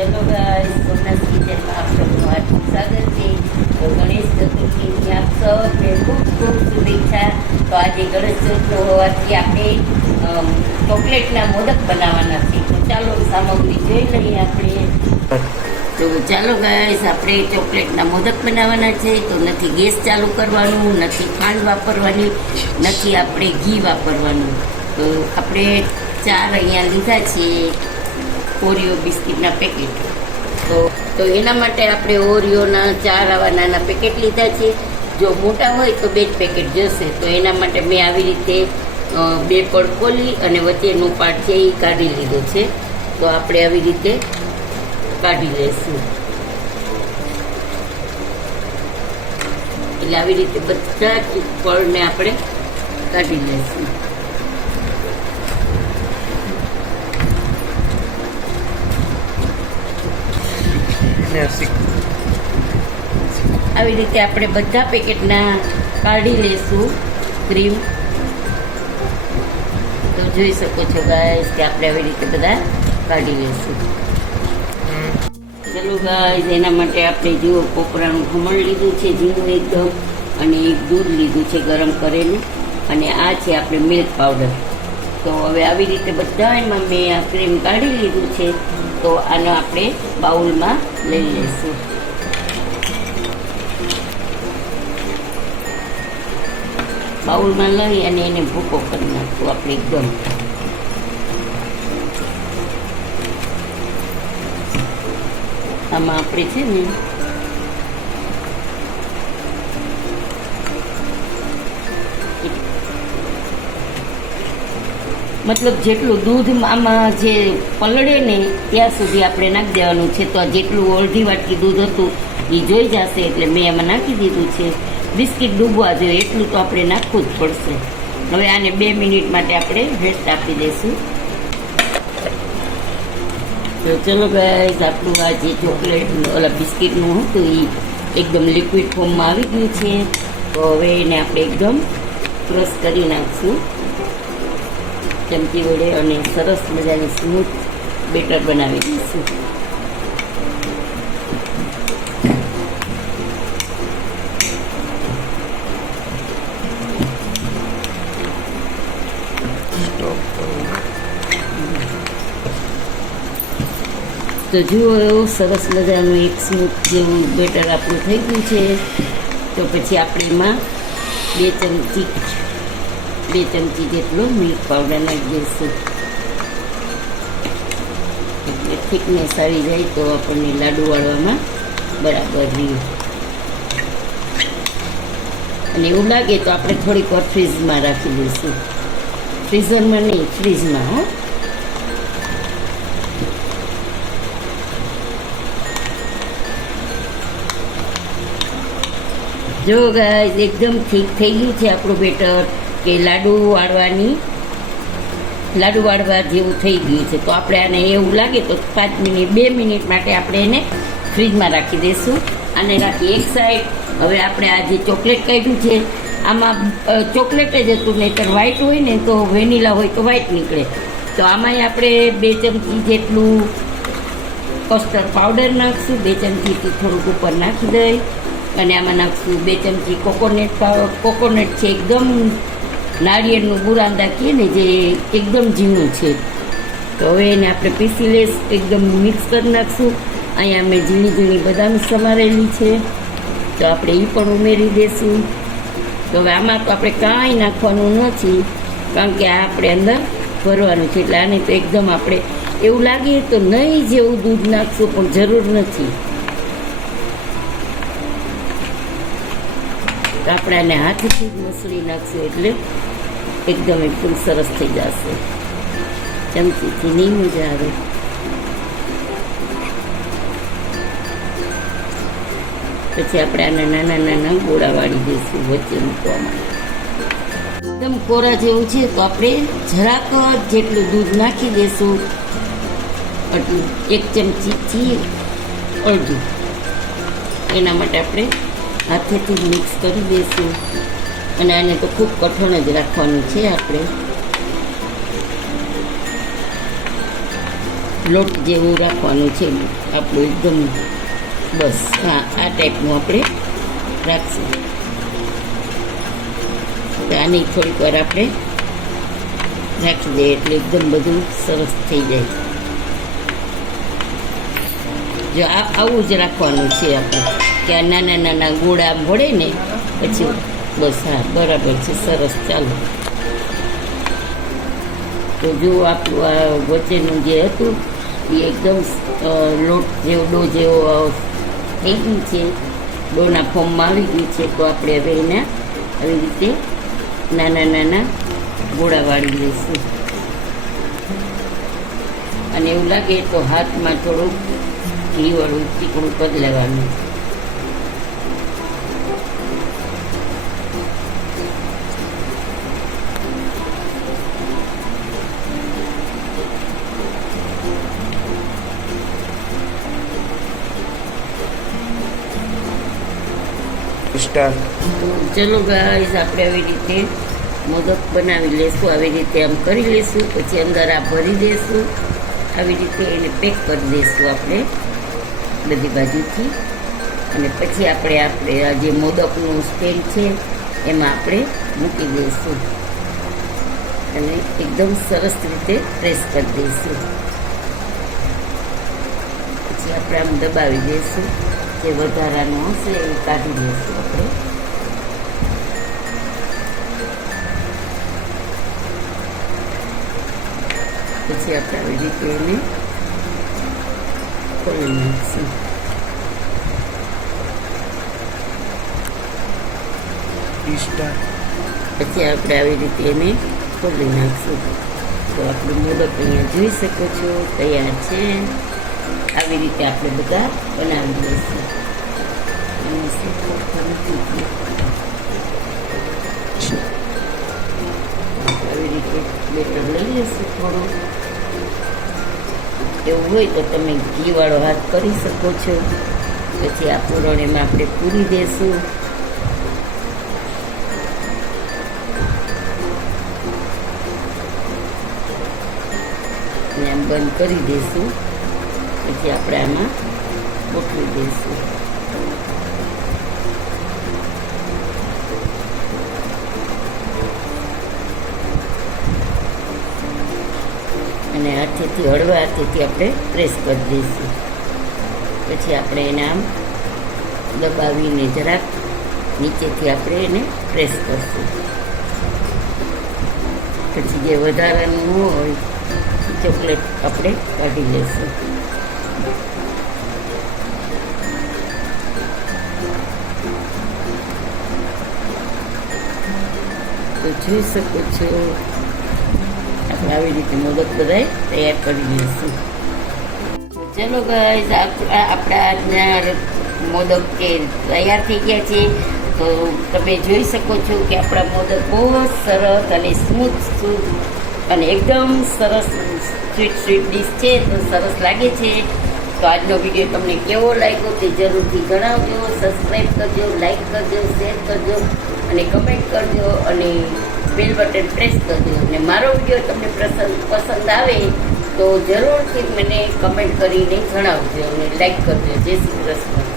ચલો ગાઈસ, સોમનાથ કિચનમાં આપ સૌનું હાર્દિક સ્વાગત છે. તો ગણેશ ચતુર્થીની આપ સૌને ખૂબ ખૂબ શુભેચ્છા. તો આજે ગણેશ ચતુર્થી હોવાથી આપણે ચોકલેટના મોદક બનાવવાના છે. તો ચાલો સામગ્રી જોઈ લઈએ આપણે. તો ચાલો ગાઈસ, આપણે ચોકલેટના મોદક બનાવવાના છે. તો નથી ગેસ ચાલુ કરવાનું, નથી ખાંડ વાપરવાની, નથી આપણે ઘી વાપરવાનું. તો આપણે 4 અહીંયા લીધા છે ઓરિયો બિસ્કિટના પેકેટ. તો એના માટે આપણે ઓરિયોના 4 આવા નાના પેકેટ લીધા છે. જો મોટા હોય તો 2 જ પેકેટ જશે. તો એના માટે મેં આવી રીતે 2 પડ ખોલી અને વચ્ચેનો પાર્ટ છે એ કાઢી લીધો છે. તો આપણે આવી રીતે કાઢી લઈશું. એટલે આવી રીતે બધા જ પડને આપણે કાઢી લઈશું. આવી રીતે આપણે બધા પેકેટના કાઢી લઈશું ક્રીમ. તો જોઈ શકો છો ગાઈસ કે આપણે આવી રીતે બધા કાઢી લઈશું. ચલો ગાઈસ, એના માટે આપણે જુઓ કોપરાનું ખમણ લીધું છે ઝીણું એકદમ, અને એક દૂધ લીધું છે ગરમ કરેલું, અને આ છે આપણે મિલ્ક પાવડર. તો હવે આવી રીતે બધા એમાં મેં આ ક્રીમ કાઢી લીધું છે. તો આને આપણે બાઉલમાં લઈ લઈશું. બાઉલમાં લઈ અને એને ભૂકો કરી નાખવું આપણે એકદમ. આમાં આપણે છે ને મતલબ જેટલું દૂધ આમાં જે પલળે ને ત્યાં સુધી આપણે નાખી દેવાનું છે. તો આ જેટલું અડધી વાટકી દૂધ હતું એ જોઈ જશે, એટલે મેં એમાં નાખી દીધું છે. બિસ્કિટ ડૂબવા જોઈએ એટલું તો આપણે નાખવું જ પડશે. હવે આને 2 મિનિટ માટે આપણે રેસ્ટ આપી દઈશું. તો ચલો ગાઈસ, આપણું આ જે ચોકલેટ ઓલા બિસ્કિટનું હતું એ એકદમ લિક્વિડ ફોર્મમાં આવી ગયું છે. તો હવે એને આપણે એકદમ ક્રશ કરી નાખશું ચમચી વડે, અને સરસ મજાની સ્મૂથ બેટર બનાવી દઈશું. તો જુઓ, એવું સરસ મજાનું એક સ્મૂથ જેવું બેટર આપણું થઈ ગયું છે. તો પછી આપણે એમાં 2 ચમચી જેટલો મિલ્ક પાવડર નાખી દઈશું. એટલે થિકનેસ આવી જાય તો આપણને લાડુ વાળવામાં બરાબર રહે. અને એવું લાગે તો આપણે થોડીક વાર ફ્રીઝમાં રાખી દઈશું. ફ્રીઝરમાં નહીં, ફ્રીજમાં. હો, જો ગાઈસ, એકદમ ઠીક થઈ ગયું છે આપણું બેટર, કે લાડુ વાળવા જેવું થઈ ગયું છે. તો આપણે આને એવું લાગે તો 2 મિનિટ માટે આપણે એને ફ્રીજમાં રાખી દઈશું. આને રાખી એક સાઈડ. હવે આપણે આ જે ચોકલેટ કાઢ્યું છે આમાં ચોકલેટ જ હતું, નહીંતર વ્હાઈટ હોય ને તો વેનીલા હોય તો વ્હાઈટ નીકળે. તો આમાંય આપણે 2 ચમચી જેટલું કસ્ટર્ડ પાવડર નાખશું. 2 ચમચીથી થોડુંક ઉપર નાખી દઈ અને આમાં નાખશું 2 ચમચી કોકોનટ છે, એકદમ નાળિયેરનું બુરાંદા કહીએ ને, જે એકદમ ઝીણું છે. તો હવે એને આપણે પીસી લઈશ, એકદમ મિક્સ કરી નાખશું. અહીંયા મેં ઝીણી ઝીણી બદામ સમારેલી છે, તો આપણે એ પણ ઉમેરી દઈશું. તો હવે આમાં તો આપણે કાંઈ નાખવાનું નથી, કારણ કે આ આપણે અંદર ભરવાનું છે. એટલે આને તો એકદમ આપણે એવું લાગે તો નહીં જેવું દૂધ નાખશું, પણ જરૂર નથી. આપણે આને હાથથી જ મસળી નાખશું એટલે એકદમ સરસ થઈ જશે. ચમચીથી નહીં મજા આવે. પછી આપણે આને નાના નાના ગોળા વાળી દઈશું વચ્ચે મૂકવામાં. એકદમ કોરા જેવું છે તો આપણે જરાક જેટલું દૂધ નાખી દઈશું, એટલું 1 ચમચીથી અડધું. એના માટે આપણે હાથેથી જ મિક્સ કરી દઈશું. અને આને તો ખૂબ કઠણ જ રાખવાનું છે આપણે. લોટ જેવું રાખવાનું છે આપણું એકદમ. બસ હા, આ ટાઈપનું આપણે રાખશું. તો આની થોડીક વાર આપણે રાખી દઈએ એટલે એકદમ બધું સરસ થઈ જાય. જો આવું જ રાખવાનું છે આપણે, કે આ નાના નાના ગોળા ભળે ને પછી. બસ હા, બરાબર છે, સરસ. ચાલો, તો જો આપણું આ વચ્ચેનું જે હતું એ એકદમ લોટ જેવો, ડો જેવો થઈ ગયું છે, ડોના ફોર્મમાં આવી ગયું છે. તો આપણે હવે એના આવી રીતે નાના નાના ગોળા વાળી લઈશું. અને એવું લાગે તો હાથમાં થોડુંક ઘીવાળું ચીકણું કરી લેવાનું. ચલો ગાઈસ, આપણે આવી રીતે મોદક બનાવી લેશું. આવી રીતે આમ કરી લેશું. પછી અંદર આ ભરી દેશું. આવી રીતે એને પેક કરી દઈશું આપણે બધી બાજુથી. અને પછી આપણે આ જે મોદકનું સ્ટેન્ડ છે એમાં આપણે મૂકી દઈશું અને એકદમ સરસ રીતે પ્રેસ કરી દઈશું. પછી આપણે આમ દબાવી દઈશું. જે વધારાનું હશે એ કાઢી દઈશું આપણે. પછી આપણે આવી રીતે એને ખોલી નાખીશું. પછી આપણે આવી રીતે એને ખોલી નાખીશું. તો આપણું મોદક અહીંયા જોઈ શકો છો તૈયાર છે. આવી રીતે આપણે બધા બનાવી લઈશું. આવી રીતે બેટર લઈ લઈશું થોડું. એવું હોય તો તમે ઘીવાળો હાથ કરી શકો છો. પછી આ પૂરણ એમાં આપણે પૂરી દઈશું. અને આમ બંધ કરી દઈશું. પછી આપણે આમાં ગોઠવી દઈશું. અને હાથેથી હળવા હાથેથી આપણે પ્રેસ કરી દઈશું. પછી આપણે એને આમ દબાવીને જરાક નીચેથી આપણે એને પ્રેસ કરશું. પછી જે વધારાનું હોય ચોકલેટ આપણે કાઢી લઈશું. તો જોઈ શકો છો આપણે આવી રીતે મોદક બધાય તૈયાર કરી લઈશું. ચલો ગાઈસ, આપણા આજના મોદક કે તૈયાર થઈ ગયા છે. તો તમે જોઈ શકો છો કે આપણા મોદક બહુ જ સરસ અને સ્મૂથ અને એકદમ સરસ સ્વીટ ડીશ છે. તો સરસ લાગે છે. તો આજનો વિડીયો તમને કેવો લાગ્યો તે જરૂરથી જણાવજો. સબસ્ક્રાઈબ કરજો, લાઈક કરજો, શેર કરજો અને કમેન્ટ કરજો અને બેલ બટન પ્રેસ કરજો. અને મારો વિડીયો તમને પસંદ આવે તો જરૂરથી મને કમેન્ટ કરીને જણાવજો અને લાઈક કરજો. જય શ્રી કૃષ્ણ.